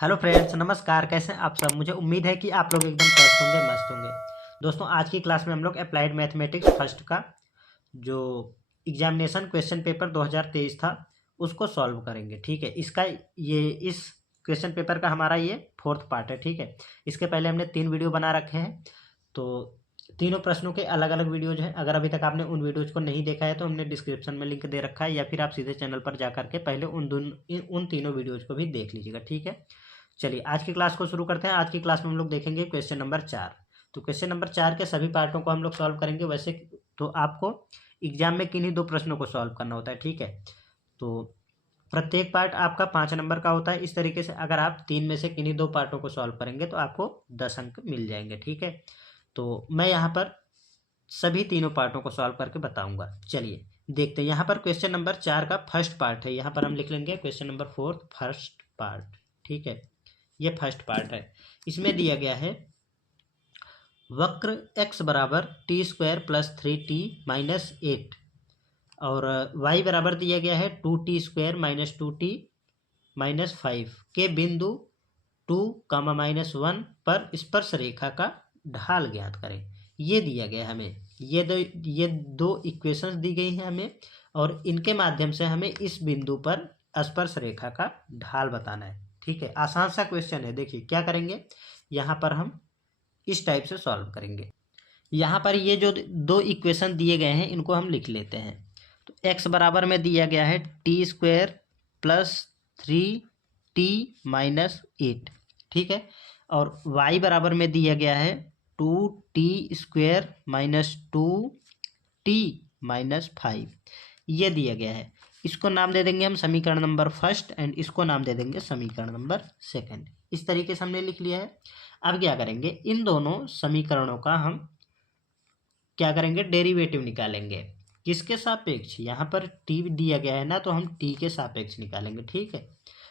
Hello friends, नमस्कार। कैसे हैं आप सब? मुझे उम्मीद है कि आप लोग एकदम स्वस्थ होंगे, मस्त होंगे। दोस्तों, आज की क्लास में हम लोग अप्लाइड मैथमेटिक्स फर्स्ट का जो एग्जामिनेशन क्वेश्चन पेपर 2023 था उसको सॉल्व करेंगे। ठीक है, इस क्वेश्चन पेपर का हमारा ये फोर्थ पार्ट है। ठीक है, इसके पहले हमने 3 वीडियो बना रखे हैं, तो तीनों प्रश्नों के अलग अलग वीडियोज हैं। अगर अभी तक आपने उन वीडियोज को नहीं देखा है तो हमने डिस्क्रिप्शन में लिंक दे रखा है, या फिर आप सीधे चैनल पर जा करके पहले उन तीनों वीडियोज को भी देख लीजिएगा। ठीक है, चलिए आज की क्लास को शुरू करते हैं। आज की क्लास में हम लोग देखेंगे क्वेश्चन नंबर 4। तो क्वेश्चन नंबर 4 के सभी पार्टों को हम लोग सॉल्व करेंगे। वैसे तो आपको एग्जाम में किन्हीं 2 प्रश्नों को सॉल्व करना होता है। ठीक है, तो प्रत्येक पार्ट आपका 5 नंबर का होता है। इस तरीके से अगर आप 3 में से किन्हीं 2 पार्टों को सॉल्व करेंगे तो आपको 10 अंक मिल जाएंगे। ठीक है, तो मैं यहाँ पर सभी तीनों पार्टों को सॉल्व करके बताऊंगा। चलिए देखते हैं। यहाँ पर क्वेश्चन नंबर 4 का फर्स्ट पार्ट है। यहाँ पर हम लिख लेंगे क्वेश्चन नंबर 4 फर्स्ट पार्ट। ठीक है, ये फर्स्ट पार्ट है। इसमें दिया गया है वक्र x बराबर T square plus 3t minus 8 और y बराबर दिया गया है 2t square minus 2t minus 5 के बिंदु 2 कामा माइनस 1 पर स्पर्श रेखा का ढाल ज्ञात करें। ये दिया गया है हमें। ये दो इक्वेशंस दी गई हैं हमें, और इनके माध्यम से हमें इस बिंदु पर स्पर्श रेखा का ढाल बताना है। ठीक है, आसान सा क्वेश्चन है। देखिए क्या करेंगे, यहाँ पर हम इस टाइप से सॉल्व करेंगे। यहाँ पर ये जो 2 इक्वेशन दिए गए हैं इनको हम लिख लेते हैं। तो x बराबर में दिया गया है T square plus 3t minus 8। ठीक है, और y बराबर में दिया गया है 2t square minus 2t minus 5। ये दिया गया है। इसको नाम दे देंगे हम समीकरण नंबर फर्स्ट, एंड इसको नाम दे देंगे समीकरण नंबर सेकंड। इस तरीके से हमने लिख लिया है। अब क्या करेंगे, इन दोनों समीकरणों का हम क्या करेंगे, डेरिवेटिव निकालेंगे। किसके सापेक्ष? यहाँ पर t दिया गया है ना, तो हम t के सापेक्ष निकालेंगे। ठीक है,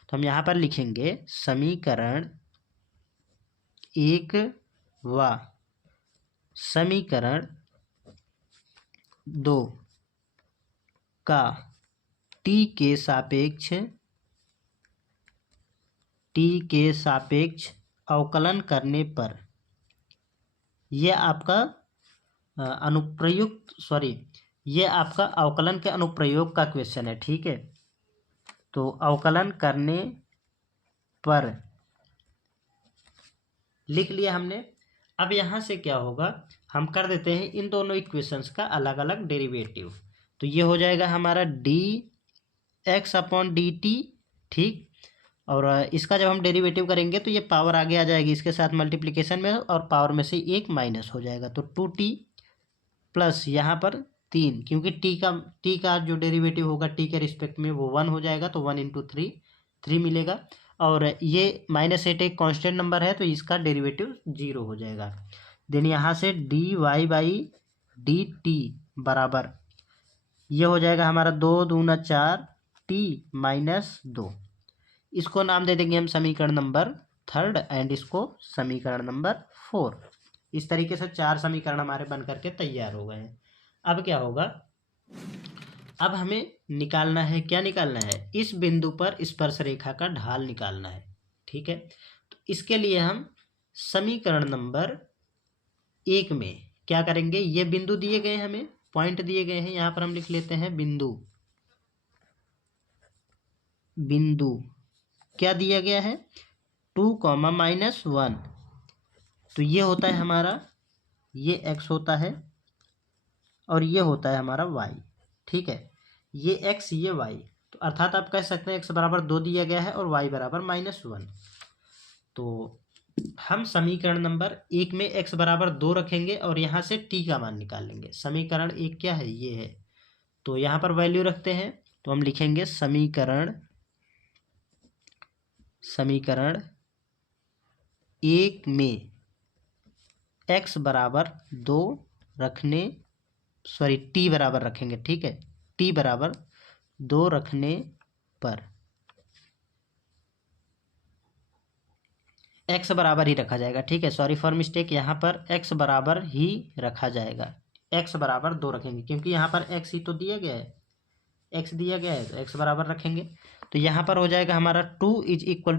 तो हम यहाँ पर लिखेंगे समीकरण 1 व समीकरण 2 का t के सापेक्ष अवकलन करने पर यह आपका ये आपका अवकलन के अनुप्रयोग का क्वेश्चन है। ठीक है, तो अवकलन करने पर लिख लिया हमने। अब यहाँ से क्या होगा, हम कर देते हैं इन दोनों इक्वेशंस का अलग अलग डेरिवेटिव। तो ये हो जाएगा हमारा dx अपॉन dt। ठीक, और इसका जब हम डेरिवेटिव करेंगे तो ये पावर आगे आ जाएगी इसके साथ मल्टीप्लिकेशन में, और पावर में से एक माइनस हो जाएगा। तो 2t प्लस यहाँ पर 3, क्योंकि t का जो डेरिवेटिव होगा t के रिस्पेक्ट में वो 1 हो जाएगा, तो 1 इंटू 3 मिलेगा। और ये -8 एक कांस्टेंट नंबर है, तो इसका डेरिवेटिव 0 हो जाएगा। देन यहाँ से dy बाई dt बराबर ये हो जाएगा हमारा 2 दूना 4 t माइनस 2। इसको नाम दे देंगे हम समीकरण नंबर थर्ड, एंड इसको समीकरण नंबर 4। इस तरीके से 4 समीकरण हमारे बन करके तैयार हो गए हैं। अब क्या होगा, अब हमें निकालना है, क्या निकालना है, इस बिंदु पर स्पर्श रेखा का ढाल निकालना है। ठीक है, तो इसके लिए हम समीकरण नंबर 1 में क्या करेंगे, ये बिंदु दिए गए हैं, हमें पॉइंट दिए गए हैं। यहाँ पर हम लिख लेते हैं बिंदु क्या दिया गया है, 2 कॉमा माइनस 1। तो ये होता है हमारा, ये x होता है और ये होता है हमारा y। ठीक है, ये x ये y, तो अर्थात आप कह सकते हैं x बराबर 2 दिया गया है और y बराबर -1। तो हम समीकरण नंबर 1 में x बराबर 2 रखेंगे और यहाँ से t का मान निकाल लेंगे। समीकरण 1 क्या है, ये है, तो यहाँ पर वैल्यू रखते हैं। तो हम लिखेंगे समीकरण 1 में x बराबर 2 रखने, t बराबर रखेंगे। ठीक है, t बराबर 2 रखने पर x बराबर ही रखा जाएगा। ठीक है, सॉरी फॉर मिस्टेक, यहाँ पर x बराबर ही रखा जाएगा। x बराबर 2 रखेंगे क्योंकि यहाँ पर x ही तो दिया गया है। एक्स दिया गया है तो एक्स बराबर रखेंगे। तो यहाँ पर हो जाएगा हमारा 2 is equal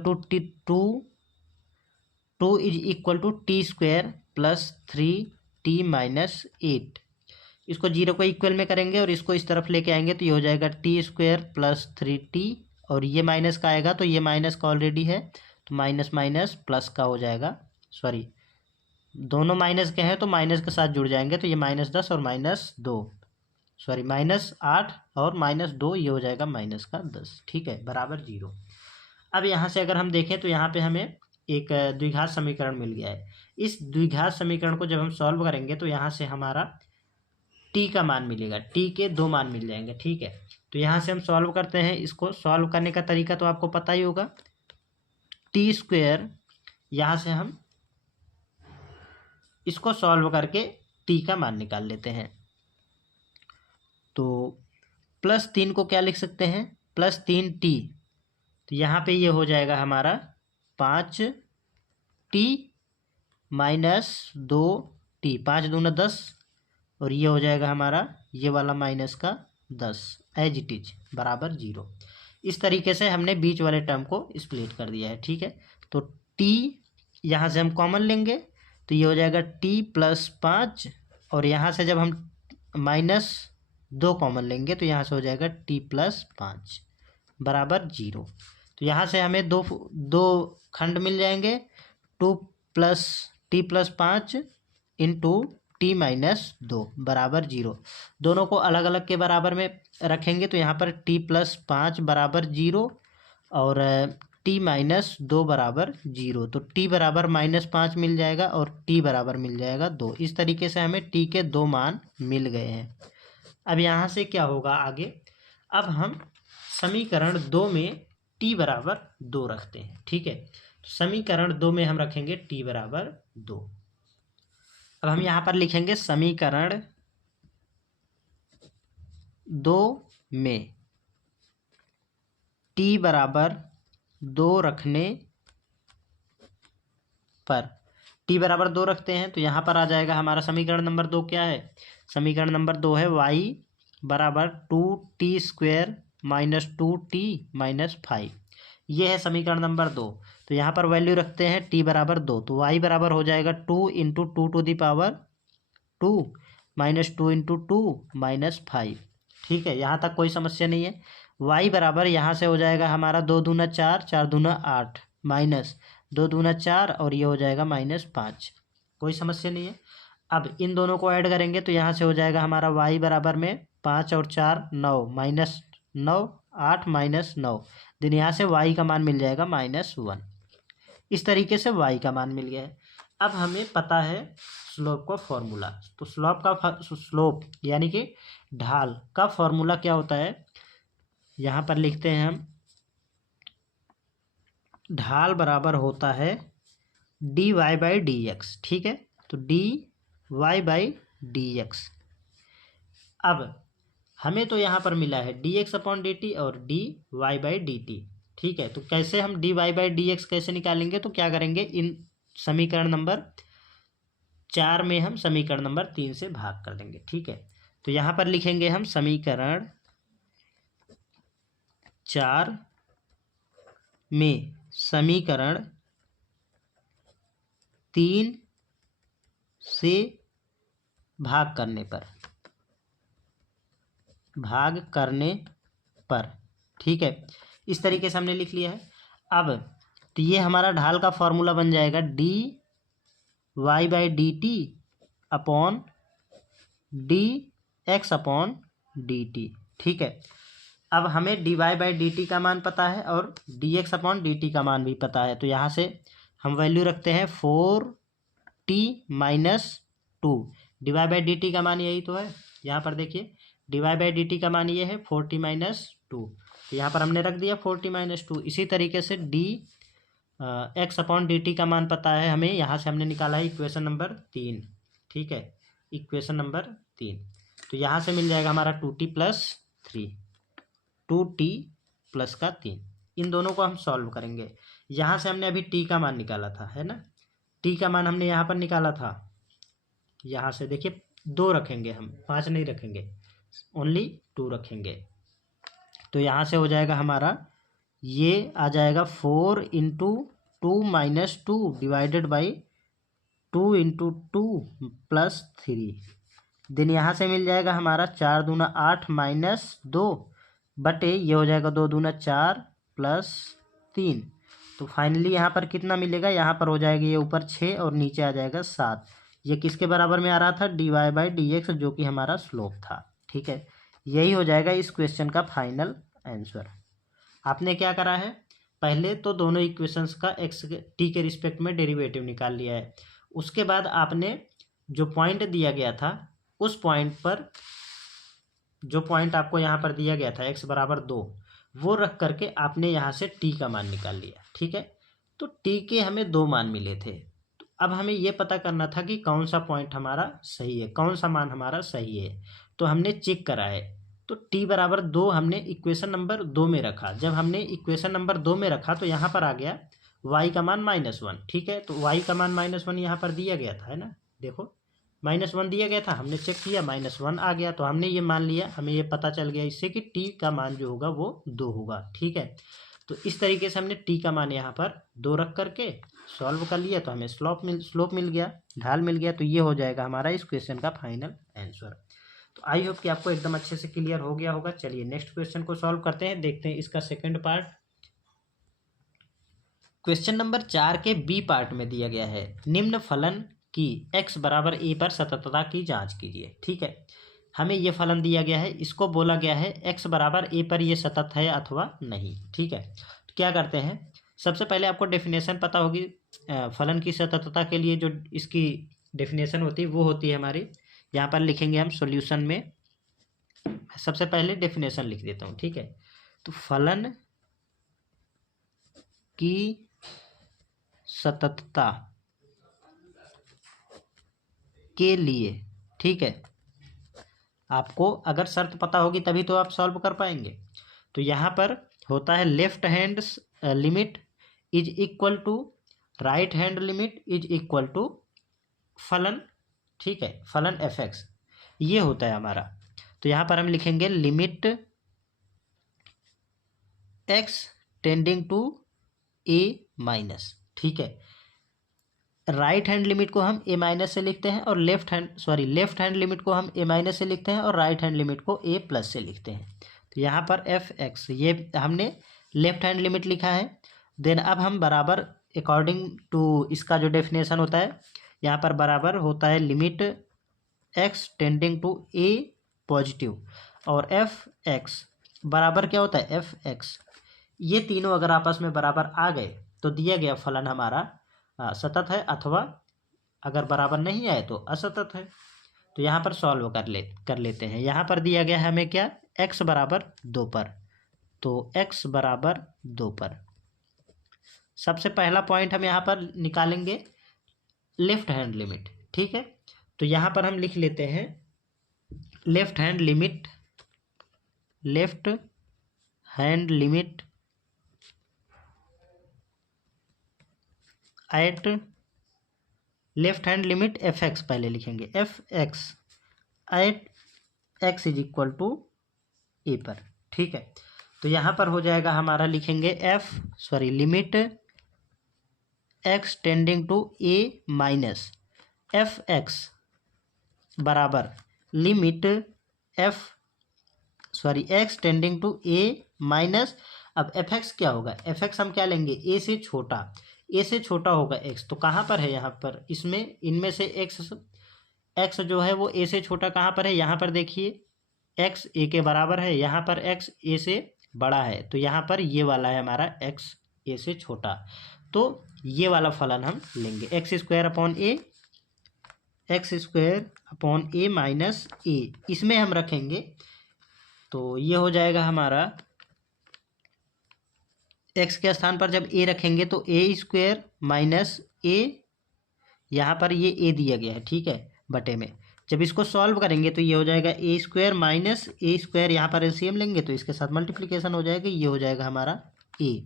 to T square plus 3t-8। इसको 0 को इक्वल में करेंगे और इसको इस तरफ लेके आएंगे तो ये हो जाएगा टी स्क्वायर प्लस 3t, और ये माइनस का आएगा तो ये माइनस का ऑलरेडी है तो माइनस माइनस प्लस का हो जाएगा, सॉरी दोनों माइनस के हैं तो माइनस के साथ जुड़ जाएंगे तो ये -10 और -2, सॉरी -8 और -2, ये हो जाएगा -10, ठीक है, बराबर 0। अब यहाँ से अगर हम देखें तो यहाँ पे हमें एक द्विघात समीकरण मिल गया है। इस द्विघात समीकरण को जब हम सॉल्व करेंगे तो यहाँ से हमारा टी का मान मिलेगा, टी के 2 मान मिल जाएंगे, ठीक है। तो यहाँ से हम सॉल्व करते हैं, इसको सॉल्व करने का तरीका तो आपको पता ही होगा। टी स्क्वायर, यहाँ से हम इसको सॉल्व करके टी का मान निकाल लेते हैं। तो +3 को क्या लिख सकते हैं, +3t, तो यहाँ पे ये हो जाएगा हमारा 5t - 2t, 5 दूना 10, और ये हो जाएगा हमारा ये वाला -10 एज इट इज बराबर 0। इस तरीके से हमने बीच वाले टर्म को स्प्लिट कर दिया है, ठीक है। तो t यहाँ से हम कॉमन लेंगे तो ये हो जाएगा t + 5, और यहाँ से जब हम -2 कॉमन लेंगे तो यहाँ से हो जाएगा t + 5 बराबर 0। तो यहाँ से हमें दो खंड मिल जाएंगे, 2 + t + 5 इंटू t - 2 बराबर 0। दोनों को अलग अलग के बराबर में रखेंगे तो यहाँ पर t + 5 बराबर 0 और t - 2 बराबर 0, तो t बराबर -5 मिल जाएगा और t बराबर मिल जाएगा 2। इस तरीके से हमें t के 2 मान मिल गए हैं। अब यहाँ से क्या होगा आगे, अब हम समीकरण 2 में t बराबर 2 रखते हैं, ठीक है। तो समीकरण 2 में हम रखेंगे t बराबर 2। अब हम यहाँ पर लिखेंगे समीकरण 2 में t बराबर 2 रखने पर, t बराबर 2 रखते हैं तो यहाँ पर आ जाएगा हमारा समीकरण नंबर 2 क्या है, समीकरण नंबर 2 है y बराबर 2t स्क्वायर -2t - 5, ये है समीकरण नंबर 2। तो यहाँ पर वैल्यू रखते हैं t बराबर 2, तो y बराबर हो जाएगा 2 × 2 ⁴ 2 -2 × 2 - 5, ठीक है, यहाँ तक कोई समस्या नहीं है। y बराबर यहाँ से हो जाएगा हमारा 2 दूना 4, 4 दूना 8, -2 दूना 4 और ये हो जाएगा -5, कोई समस्या नहीं है। अब इन दोनों को ऐड करेंगे तो यहाँ से हो जाएगा हमारा y बराबर में 5 और 4 9, -9 8 -9, दिन यहाँ से y का मान मिल जाएगा -1। इस तरीके से y का मान मिल गया है। अब हमें पता है स्लोप का फॉर्मूला, तो स्लोप यानी कि ढाल का फॉर्मूला क्या होता है, यहाँ पर लिखते हैं हम, ढाल बराबर होता है dy/dx, ठीक है। तो dy/dx, अब हमें तो यहाँ पर मिला है dx/dt और dy/dt, ठीक है। तो कैसे हम dy/dx कैसे निकालेंगे, तो क्या करेंगे, इन समीकरण नंबर 4 में हम समीकरण नंबर 3 से भाग कर देंगे, ठीक है। तो यहाँ पर लिखेंगे हम समीकरण 4 में समीकरण 3 से भाग करने पर, ठीक है, इस तरीके से हमने लिख लिया है। अब तो ये हमारा ढाल का फॉर्मूला बन जाएगा dy/dt अपॉन dx/dt, ठीक है। अब हमें dy/dt का मान पता है और dx/dt का मान भी पता है, तो यहाँ से हम वैल्यू रखते हैं 4t - 2, dy/dt का मान यही तो है, यहाँ पर देखिए dy/dt का मान ये है 4t - 2, तो यहाँ पर हमने रख दिया 4t - 2। इसी तरीके से dx/dt का मान पता है हमें, यहाँ से हमने निकाला है इक्वेशन नंबर 3, ठीक है, इक्वेशन नंबर 3। तो यहाँ से मिल जाएगा हमारा 2t + 3, 2t + 3, इन दोनों को हम सॉल्व करेंगे। यहाँ से हमने अभी t का मान निकाला था, है ना, t का मान हमने यहाँ पर निकाला था, यहाँ से देखिए 2 रखेंगे हम, 5 नहीं रखेंगे, ओनली 2 रखेंगे। तो यहाँ से हो जाएगा हमारा, ये आ जाएगा 4 into 2 minus 2 divided by 2 into 2 plus 3। Then यहाँ से मिल जाएगा हमारा 4 दूना 8 माइनस 2 बटे ये हो जाएगा 2 दूना 4 प्लस 3। तो फाइनली यहाँ पर कितना मिलेगा, यहाँ पर हो जाएगा ये ऊपर 6 और नीचे आ जाएगा 7। ये किसके बराबर में आ रहा था, dy बाई डी एक्स, जो कि हमारा स्लोप था। ठीक है, यही हो जाएगा इस क्वेश्चन का फाइनल आंसर। आपने क्या करा है, पहले तो दोनों इक्वेशंस का एक्स टी के रिस्पेक्ट में डेरिवेटिव निकाल लिया है। उसके बाद आपने जो पॉइंट दिया गया था, उस पॉइंट पर जो पॉइंट आपको यहाँ पर दिया गया था एक्स बराबर 2, वो रख करके आपने यहाँ से टी का मान निकाल लिया। ठीक है, तो टी के हमें 2 मान मिले थे। तो अब हमें ये पता करना था कि कौन सा पॉइंट हमारा सही है, कौन सा मान हमारा सही है। तो हमने चेक करा है, तो टी बराबर 2 हमने इक्वेशन नंबर 2 में रखा। जब हमने इक्वेशन नंबर 2 में रखा तो यहाँ पर आ गया y का मान -1। ठीक है, तो y का मान -1 यहाँ पर दिया गया था, है ना, देखो -1 दिया गया था, हमने चेक किया -1 आ गया। तो हमने ये मान लिया, हमें ये पता चल गया इससे कि t का मान जो होगा वो 2 होगा। ठीक है, तो इस तरीके से हमने t का मान यहाँ पर 2 रख करके सॉल्व कर लिया, तो हमें स्लोप मिल गया, ढाल मिल गया। तो ये हो जाएगा हमारा इस क्वेश्चन का फाइनल आंसर। तो आई होप कि आपको एकदम अच्छे से क्लियर हो गया होगा। चलिए नेक्स्ट क्वेश्चन को सॉल्व करते हैं, देखते हैं इसका सेकंड पार्ट। क्वेश्चन नंबर 4 के बी पार्ट में दिया गया है, निम्न फलन की x बराबर a पर सततता की जांच कीजिए। ठीक है, हमें ये फलन दिया गया है, इसको बोला गया है x बराबर a पर ये सतत है अथवा नहीं। ठीक है, तो क्या करते हैं, सबसे पहले आपको डेफिनेशन पता होगी फलन की सततता के लिए। जो इसकी डेफिनेशन होती है वो होती है हमारी, यहाँ पर लिखेंगे हम सॉल्यूशन में। सबसे पहले डेफिनेशन लिख देता हूँ। ठीक है, तो फलन की सततता के लिए, ठीक है, आपको अगर शर्त पता होगी तभी तो आप सॉल्व कर पाएंगे। तो यहाँ पर होता है left hand limit is equal to right hand limit is equal to फलन। ठीक है, फलन f(x) ये होता है हमारा। तो यहाँ पर हम लिखेंगे limit x tending to a minus. ठीक है, राइट हैंड लिमिट को हम a माइनस से लिखते हैं और लेफ्ट हैंड लिमिट को हम a माइनस से लिखते हैं और राइट हैंड लिमिट को a प्लस से लिखते हैं। तो यहाँ पर f(x) ये हमने लेफ्ट हैंड लिमिट लिखा है। देन अब हम बराबर अकॉर्डिंग टू इसका जो डेफिनेशन होता है, यहाँ पर बराबर होता है limit x tending to a positive और f(x) बराबर क्या होता है f(x). ये तीनों अगर आपस में बराबर आ गए तो दिया गया फलन हमारा सतत है, अथवा अगर बराबर नहीं आए तो असतत है। तो यहाँ पर सॉल्व कर लेते हैं। यहाँ पर दिया गया है हमें क्या, x बराबर 2 पर। तो x बराबर 2 पर सबसे पहला पॉइंट हम यहाँ पर निकालेंगे लेफ्ट हैंड लिमिट। ठीक है, तो यहाँ पर हम लिख लेते हैं left hand limit at left hand limit f(x) पहले लिखेंगे f(x) at x is equal to a पर। ठीक है, तो यहाँ पर हो जाएगा हमारा, लिखेंगे limit x tending to a minus f(x) बराबर limit x tending to a minus. अब f(x) क्या होगा, f(x) हम क्या लेंगे, a से छोटा होगा x। तो कहाँ पर है, यहाँ पर इसमें इनमें से x जो है वो a से छोटा कहाँ पर है, यहाँ पर देखिए x a के बराबर है, यहाँ पर x a से बड़ा है। तो यहाँ पर ये वाला है हमारा x a से छोटा, तो ये वाला फलन हम लेंगे x square upon a minus a, इसमें हम रखेंगे। तो ये हो जाएगा हमारा x के स्थान पर जब a रखेंगे तो a स्क्वायर माइनस a, यहाँ पर ये a दिया गया है, ठीक है, बटे में। जब इसको सॉल्व करेंगे तो ये हो जाएगा a square minus a square, यहाँ पर एलसीएम लेंगे तो इसके साथ मल्टीप्लिकेशन हो जाएगा, ये हो जाएगा हमारा a।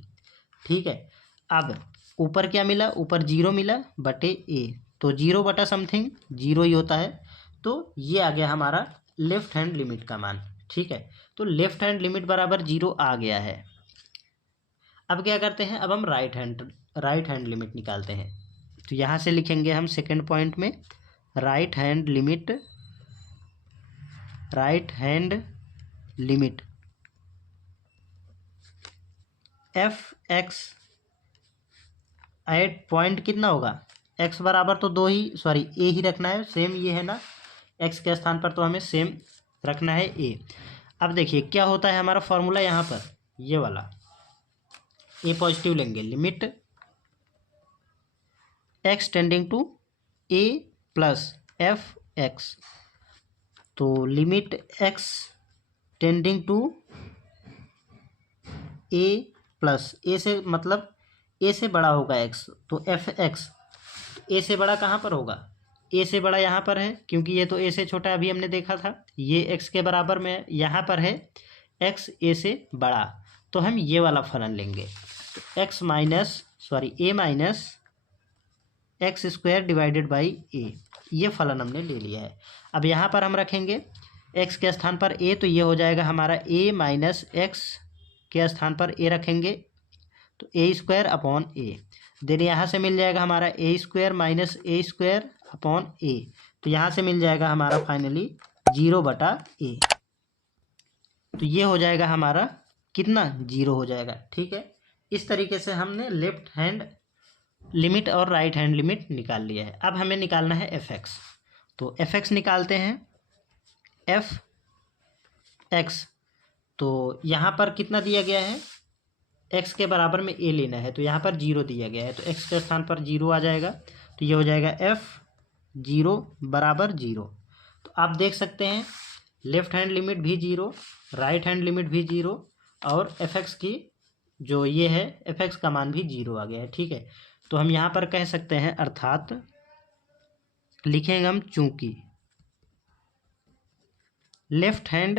ठीक है, अब ऊपर क्या मिला, ऊपर 0 मिला बटे a, तो 0 बटा समथिंग 0 ही होता है। तो ये आ गया हमारा लेफ्ट हैंड लिमिट का मान। ठीक है। तो लेफ्ट हैंड लिमिट बराबर 0 आ गया है। अब क्या करते हैं, अब हम राइट हैंड लिमिट निकालते हैं। तो यहाँ से लिखेंगे हम सेकेंड पॉइंट में right hand limit F X at point कितना होगा, एक्स बराबर तो दो ही सॉरी ए ही रखना है, सेम ये है ना, एक्स के स्थान पर तो हमें सेम रखना है ए। अब देखिए क्या होता है हमारा फॉर्मूला यहाँ पर, ये वाला ए पॉजिटिव लेंगे, limit x tending to a plus f x. तो limit x tending to a plus a से मतलब ए से बड़ा होगा एक्स, तो एफ एक्स ए से बड़ा कहाँ पर होगा, ए से बड़ा यहाँ पर है, क्योंकि ये तो ए से छोटा अभी हमने देखा था, ये एक्स के बराबर में यहाँ पर है, एक्स ए से बड़ा, तो हम ये वाला फलन लेंगे। तो x minus a minus x square divided by a, ये फलन हमने ले लिया है। अब यहाँ पर हम रखेंगे एक्स के स्थान पर ए, तो ये हो जाएगा हमारा ए माइनस एक्स के स्थान पर ए रखेंगे, तो ए स्क्वायर अपॉन ए, देन यहाँ से मिल जाएगा हमारा ए स्क्वायर माइनस ए स्क्वायर अपॉन ए, तो यहाँ से मिल जाएगा हमारा फाइनली 0/a। तो ये हो जाएगा हमारा कितना, 0 हो जाएगा। ठीक है, इस तरीके से हमने लेफ्ट हैंड लिमिट और राइट हैंड लिमिट निकाल लिया है। अब हमें निकालना है एफ एक्स, तो एफ एक्स निकालते हैं। एफ एक्स तो यहाँ पर कितना दिया गया है, एक्स के बराबर में ए लेना है, तो यहाँ पर 0 दिया गया है, तो एक्स के स्थान पर 0 आ जाएगा, तो ये हो जाएगा एफ 0 बराबर 0। तो आप देख सकते हैं लेफ्ट हैंड लिमिट भी 0, राइट हैंड लिमिट भी 0, और एफ एक्स की जो ये है एफ एक्स का मान भी 0 आ गया है। ठीक है, तो हम यहाँ पर कह सकते हैं, अर्थात लिखेंगे हम चूंकि left hand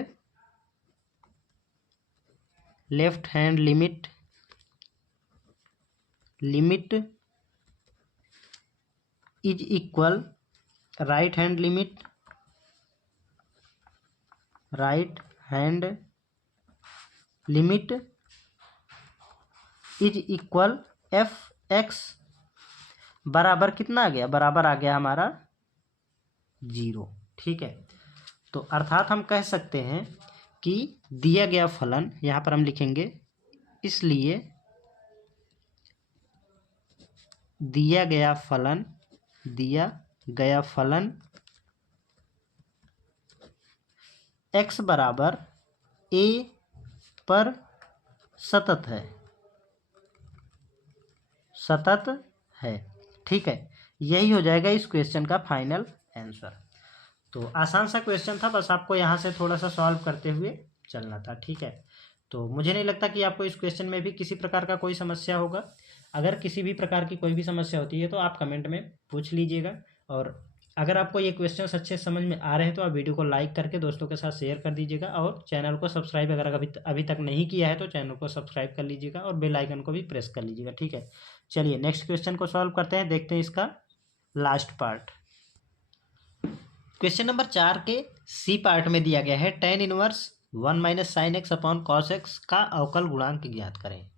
limit is equal right hand limit is equal F x बराबर कितना आ गया, बराबर आ गया हमारा 0। ठीक है, तो अर्थात हम कह सकते हैं कि दिया गया फलन, यहाँ पर हम लिखेंगे इसलिए दिया गया फलन x बराबर a पर सतत है। ठीक है, यही हो जाएगा इस क्वेश्चन का फाइनल आंसर। तो आसान सा क्वेश्चन था, बस आपको यहाँ से थोड़ा सा सॉल्व करते हुए चलना था। ठीक है, तो मुझे नहीं लगता कि आपको इस क्वेश्चन में भी किसी प्रकार का कोई समस्या होगा। अगर किसी भी प्रकार की कोई भी समस्या होती है तो आप कमेंट में पूछ लीजिएगा, और अगर आपको ये क्वेश्चन अच्छे समझ में आ रहे हैं तो आप वीडियो को लाइक करके दोस्तों के साथ शेयर कर दीजिएगा, और चैनल को सब्सक्राइब अगर अभी तक नहीं किया है तो चैनल को सब्सक्राइब कर लीजिएगा और बेल आइकन को भी प्रेस कर लीजिएगा। ठीक है, चलिए नेक्स्ट क्वेश्चन को सॉल्व करते हैं, देखते हैं इसका लास्ट पार्ट। क्वेश्चन नंबर 4 के सी पार्ट में दिया गया है tan inverse 1 - sin x upon cos x का अवकल गुणांक ज्ञात करें।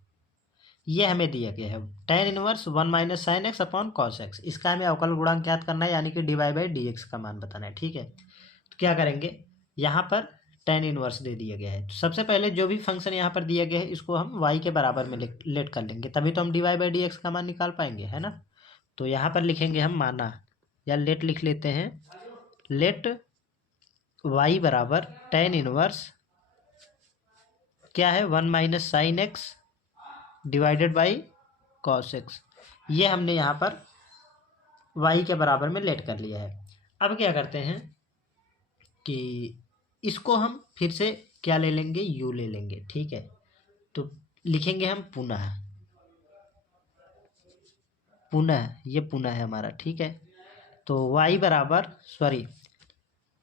ये हमें दिया गया है tan inverse 1 - sin x upon cos x, इसका हमें अवकल गुणांक ज्ञात करना है, यानी कि dy/dx का मान बताना है। ठीक है, तो क्या करेंगे, यहाँ पर tan इनवर्स दे दिया गया है, तो सबसे पहले जो भी फंक्शन यहाँ पर दिया गया है इसको हम y के बराबर में लेट कर लेंगे, तभी तो हम dy/dx का मान निकाल पाएंगे, है ना। तो यहाँ पर लिखेंगे हम माना, या लेट लिख लेते हैं, लेट y बराबर tan इनवर्स क्या है 1 - sin x divided by cos x, ये हमने यहाँ पर y के बराबर में लेट कर लिया है। अब क्या करते हैं कि इसको हम फिर से क्या ले लेंगे, u ले लेंगे। ठीक है, तो लिखेंगे हम पुनः ये पुनः है हमारा। ठीक है, तो y बराबर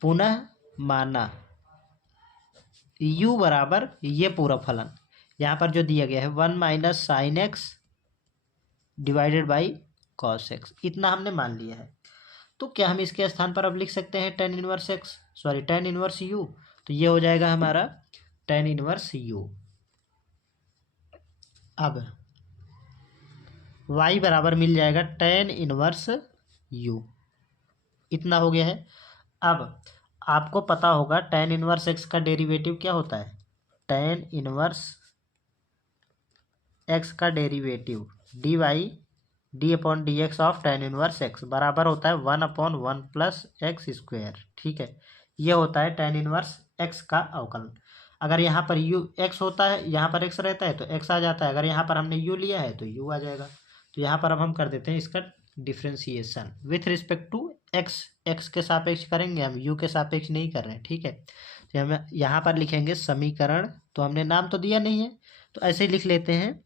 पुनः माना u बराबर ये पूरा फलन यहाँ पर जो दिया गया है 1 - sin x divided by cos x, इतना हमने मान लिया है। तो क्या हम इसके स्थान पर अब लिख सकते हैं tan इनवर्स u, तो ये हो जाएगा हमारा tan इनवर्स u। अब y बराबर मिल जाएगा tan इनवर्स u। इतना हो गया है। अब आपको पता होगा tan इनवर्स x का डेरिवेटिव क्या होता है। tan इनवर्स x का derivative dy D upon D x of tan inverse x बराबर होता है 1/1 प्लस एक्स स्क्वायर। ठीक है, ये होता है tan इनवर्स x का अवकलन। अगर यहाँ पर u x होता है, यहाँ पर x रहता है तो x आ जाता है। अगर यहाँ पर हमने u लिया है तो u आ जाएगा। तो यहाँ पर अब हम कर देते हैं इसका differentiation with respect to x। x के सापेक्ष करेंगे हम, u के सापेक्ष नहीं कर रहे हैं। ठीक है, तो हम यहाँ पर लिखेंगे समीकरण, तो हमने नाम तो दिया नहीं है तो ऐसे ही लिख लेते हैं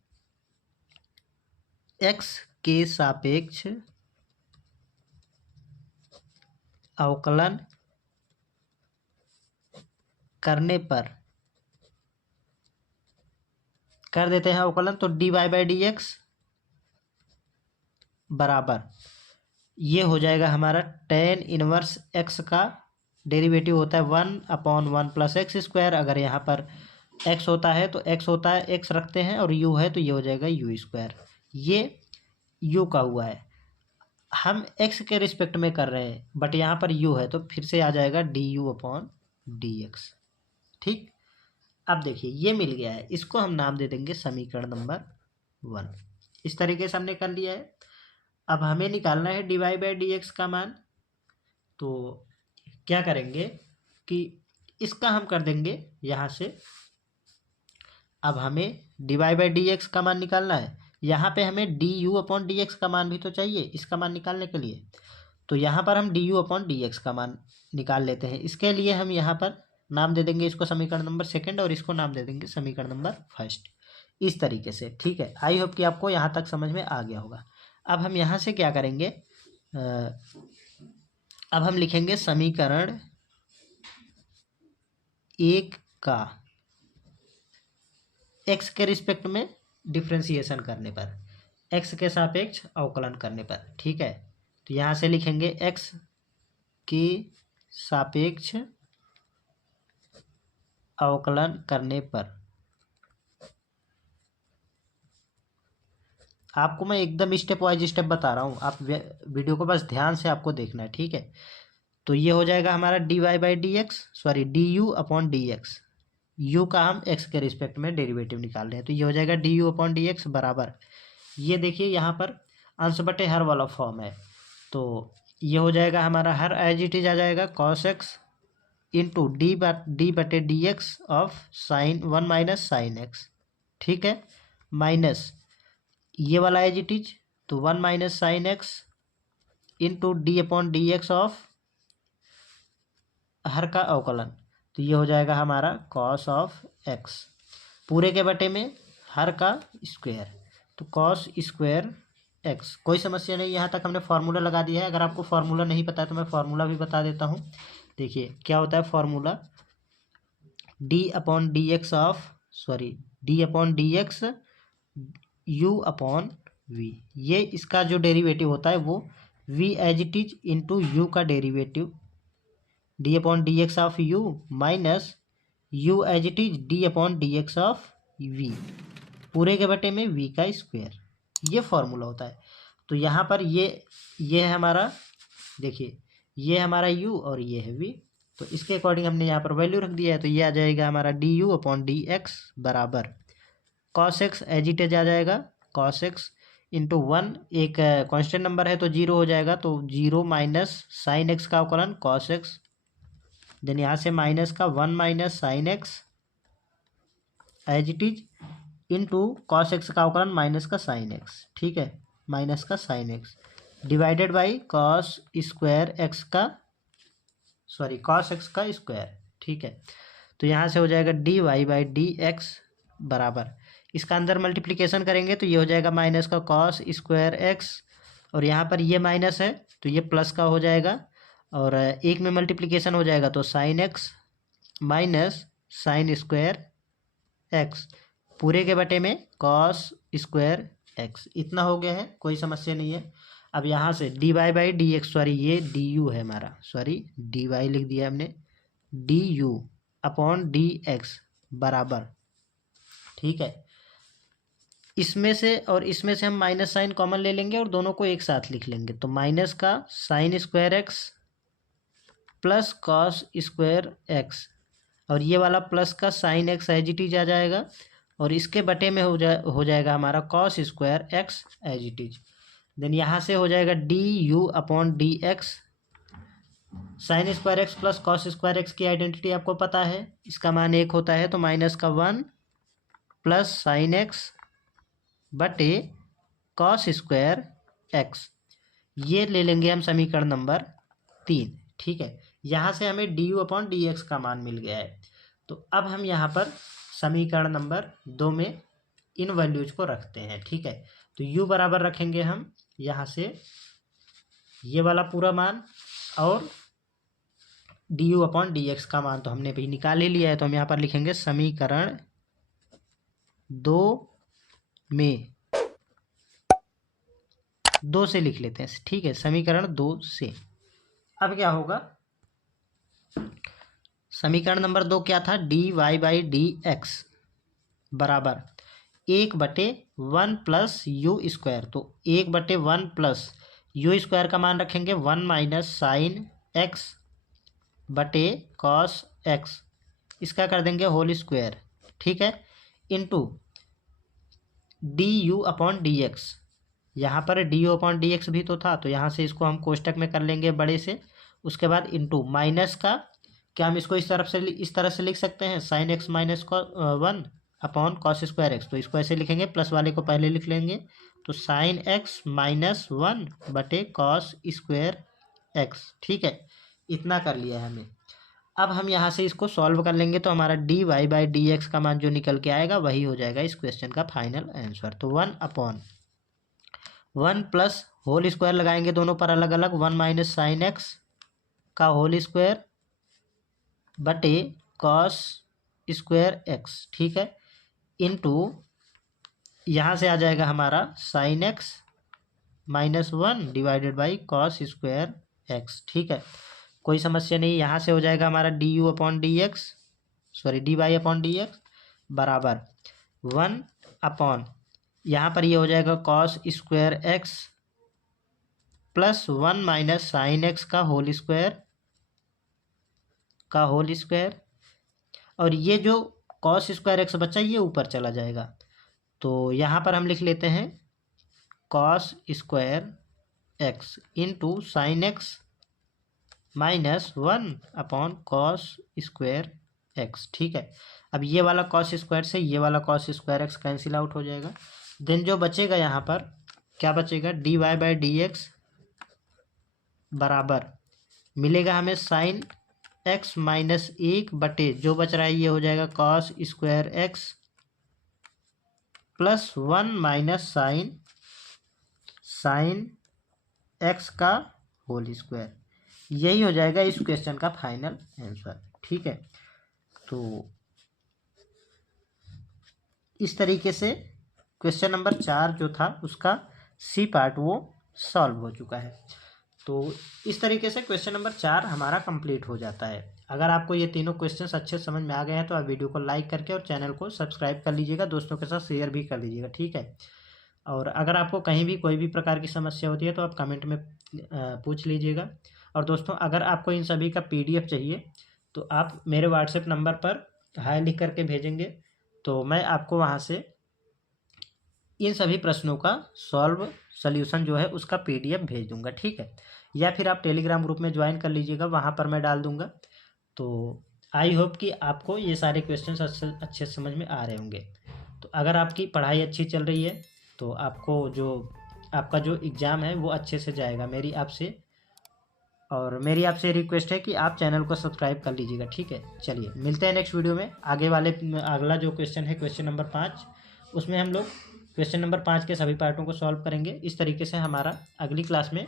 x के सापेक्ष अवकलन करने पर कर देते हैं अवकलन, तो dy बाई डी एक्स बराबर ये हो जाएगा हमारा tan इनवर्स x का डेरिवेटिव होता है 1/1 प्लस एक्स स्क्वायर। अगर यहाँ पर x होता है तो x होता है, x रखते हैं, और u है तो ये हो जाएगा u स्क्वायर। ये u का हुआ है, हम x के रिस्पेक्ट में कर रहे हैं बट यहाँ पर u है तो फिर से आ जाएगा du अपॉन डी एक्स। ठीक, अब देखिए ये मिल गया है, इसको हम नाम दे देंगे समीकरण नंबर 1। इस तरीके से हमने कर लिया है। अब हमें निकालना है dy बाई डी एक्स का मान। तो क्या करेंगे कि इसका हम कर देंगे यहाँ से। अब हमें dy बाई डी एक्स का मान निकालना है, यहाँ पे हमें du अपॉन डी एक्स का मान भी तो चाहिए इसका मान निकालने के लिए। तो यहाँ पर हम du अपॉन डी एक्स का मान निकाल लेते हैं। इसके लिए हम यहाँ पर नाम दे देंगे इसको समीकरण नंबर 2 और इसको नाम दे देंगे समीकरण नंबर 1, इस तरीके से। ठीक है, आई होप कि आपको यहाँ तक समझ में आ गया होगा। अब हम यहाँ से क्या करेंगे, अब हम लिखेंगे समीकरण 1 का x के रिस्पेक्ट में डिफ्रेंसिएशन करने पर, x के सापेक्ष अवकलन करने पर। ठीक है, तो यहाँ से लिखेंगे x के सापेक्ष अवकलन करने पर। आपको मैं एकदम स्टेप वाइज स्टेप बता रहा हूँ, आप वीडियो को बस ध्यान से आपको देखना है। ठीक है, तो ये हो जाएगा हमारा dy by D X, sorry du upon D x. u का हम x के रिस्पेक्ट में डेरिवेटिव निकाल रहे हैं, तो ये हो जाएगा du अपॉन डी एक्स बराबर, ये देखिए यहाँ पर अंश बटे हर वाला फॉर्म है, तो ये हो जाएगा हमारा हर एज इट इज आ जाएगा cos x इंटू डी बटे D x of sine 1 minus sine x. ठीक है, माइनस ये वाला एज इट इज, तो 1 minus sine x into D upon D x of her का अवकलन, तो ये हो जाएगा हमारा cos ऑफ x पूरे के बटे में हर का स्क्वायर, तो cos स्क्वायर x। कोई समस्या नहीं, यहाँ तक हमने फार्मूला लगा दिया है। अगर आपको फार्मूला नहीं पता है तो मैं फार्मूला भी बता देता हूँ। देखिए क्या होता है formula, d upon D x of, sorry d upon D x u upon v, ये इसका जो डेरिवेटिव होता है वो v as it is into u का derivative d upon D x of u minus u as it is d upon D x of v पूरे के बटे में v का स्क्वायर, ये फॉर्मूला होता है। तो यहाँ पर ये है हमारा, देखिए ये हमारा u और ये है v, तो इसके अकॉर्डिंग हमने यहाँ पर वैल्यू रख दिया है। तो ये आ जाएगा हमारा D you upon D x बराबर cos x as it is आ जाएगा cos x इंटू 1, एक कांस्टेंट नंबर है तो 0 हो जाएगा, तो 0 माइनस साइन एक्स का अवकलन cos x, देन यहाँ से माइनस का 1 minus sine x as it is into cos x का अवकलन माइनस का साइन एक्स। ठीक है, माइनस का sine x divided by cos square x का, सॉरी cos x का स्क्वायर। ठीक है, तो यहाँ से हो जाएगा dy बाई डी एक्स बराबर, इसका अंदर मल्टीप्लिकेशन करेंगे तो ये हो जाएगा माइनस का cos स्क्वायर एक्स, और यहाँ पर ये माइनस है तो ये प्लस का हो जाएगा, और एक में मल्टीप्लिकेशन हो जाएगा तो sine x minus sign square x पूरे के बटे में cos स्क्वायर एक्स। इतना हो गया है, कोई समस्या नहीं है। अब यहाँ से D Y by D X, sorry ये डी यू है हमारा, सॉरी डी वाई लिख दिया हमने, D you upon D x बराबर, ठीक है, इसमें से और इसमें से हम माइनस साइन कॉमन ले लेंगे और दोनों को एक साथ लिख लेंगे। तो माइनस का sine square x plus cos square x, और ये वाला प्लस का sine x as it is आ जाएगा, और इसके बटे में हो जाएगा हमारा cos square x as it is. Then यहाँ से हो जाएगा d you upon D x. Sine square x plus cos square x की आइडेंटिटी आपको पता है, इसका मान 1 होता है, तो माइनस का 1 प्लस साइन एक्स बटे कॉस स्क्वायर एक्स, ये ले लेंगे हम समीकरण नंबर 3, ठीक है। यहाँ से हमें D you upon D X का मान मिल गया है। तो अब हम यहाँ पर समीकरण नंबर 2 में इन वैल्यूज को रखते हैं, ठीक है। तो u बराबर रखेंगे हम यहाँ से ये वाला पूरा मान, और D you upon D X का मान तो हमने भी निकाल ही लिया है। तो हम यहाँ पर लिखेंगे समीकरण 2 में 2 से लिख लेते हैं, ठीक है, समीकरण 2 से। अब क्या होगा, समीकरण नंबर 2 क्या था, D Y by D x बराबर 1/1 प्लस यू स्क्वायर। तो 1/1 प्लस यू स्क्वायर का मान रखेंगे 1 माइनस साइन एक्स बटे कॉस एक्स, इसका कर देंगे होल स्क्वायर, ठीक है, into D you upon D x. यहाँ पर D you upon D x भी तो था, तो यहाँ से इसको हम कोष्टक में कर लेंगे बड़े से, उसके बाद इनटू माइनस का, क्या हम इसको इस तरह से लिख सकते हैं, sine x minus 1 upon cos square x. तो इसको ऐसे लिखेंगे, प्लस वाले को पहले लिख लेंगे, तो साइन एक्स माइनस 1 बटे कॉस स्क्वायर एक्स, ठीक है, इतना कर लिया है हमने। अब हम यहाँ से इसको सॉल्व कर लेंगे, तो हमारा D Y by D X का मान जो निकल के आएगा वही हो जाएगा इस क्वेश्चन का फाइनल आंसर। तो 1/1 प्लस होल स्क्वायर लगाएंगे दोनों पर अलग अलग, 1 माइनस साइन एक्स का होल स्क्वायर बटे कॉस स्क्वायर एक्स, ठीक है, इनटू यहाँ से आ जाएगा हमारा sine x minus 1 divided by cos square x, ठीक है, कोई समस्या नहीं। यहाँ से हो जाएगा हमारा D you upon D X, sorry D Y upon D x बराबर 1 अपॉन, यहाँ पर ये हो जाएगा cos square x plus 1 minus sine X का होल स्क्वायर, और ये जो कॉस स्क्वायर एक्स बचा ये ऊपर चला जाएगा। तो यहाँ पर हम लिख लेते हैं cos square x into sine x minus 1 upon cos square x, ठीक है। अब ये वाला कॉस स्क्वायर से ये वाला cos square X cancel out हो जाएगा। देन जो बचेगा यहाँ पर क्या बचेगा, D Y by D x बराबर मिलेगा हमें साइन एक्स माइनस 1 बटे जो बच रहा है ये हो जाएगा cos square x plus 1 minus sine X का होल स्क्वायर, यही हो जाएगा इस क्वेश्चन का फाइनल आंसर, ठीक है। तो इस तरीके से क्वेश्चन नंबर 4 जो था उसका सी पार्ट वो सॉल्व हो चुका है। तो इस तरीके से क्वेश्चन नंबर 4 हमारा कंप्लीट हो जाता है। अगर आपको ये तीनों क्वेश्चंस अच्छे समझ में आ गए हैं तो आप वीडियो को लाइक करके और चैनल को सब्सक्राइब कर लीजिएगा, दोस्तों के साथ शेयर भी कर लीजिएगा, ठीक है। और अगर आपको कहीं भी कोई भी प्रकार की समस्या होती है तो आप कमेंट में पूछ लीजिएगा। और दोस्तों अगर आपको इन सभी का PDF चाहिए तो आप मेरे व्हाट्सएप नंबर पर हाय लिख करके भेजेंगे, तो मैं आपको वहाँ से इन सभी प्रश्नों का सॉल्यूशन जो है उसका PDF भेज दूंगा, ठीक है। या फिर आप टेलीग्राम ग्रुप में ज्वाइन कर लीजिएगा, वहाँ पर मैं डाल दूंगा। तो आई होप कि आपको ये सारे क्वेश्चंस अच्छे समझ में आ रहे होंगे। तो अगर आपकी पढ़ाई अच्छी चल रही है तो आपका जो एग्ज़ाम है वो अच्छे से जाएगा। मेरी आपसे रिक्वेस्ट है कि आप चैनल को सब्सक्राइब कर लीजिएगा, ठीक है। चलिए मिलते हैं नेक्स्ट वीडियो में। अगला जो क्वेश्चन है क्वेश्चन नंबर 5, उसमें हम लोग क्वेश्चन नंबर 5 के सभी पार्टों को सॉल्व करेंगे। इस तरीके से हमारा अगली क्लास में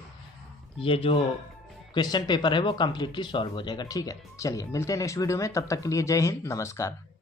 ये जो क्वेश्चन पेपर है वो कम्प्लीटली सॉल्व हो जाएगा, ठीक है। चलिए मिलते हैं नेक्स्ट वीडियो में, तब तक के लिए जय हिंद, नमस्कार।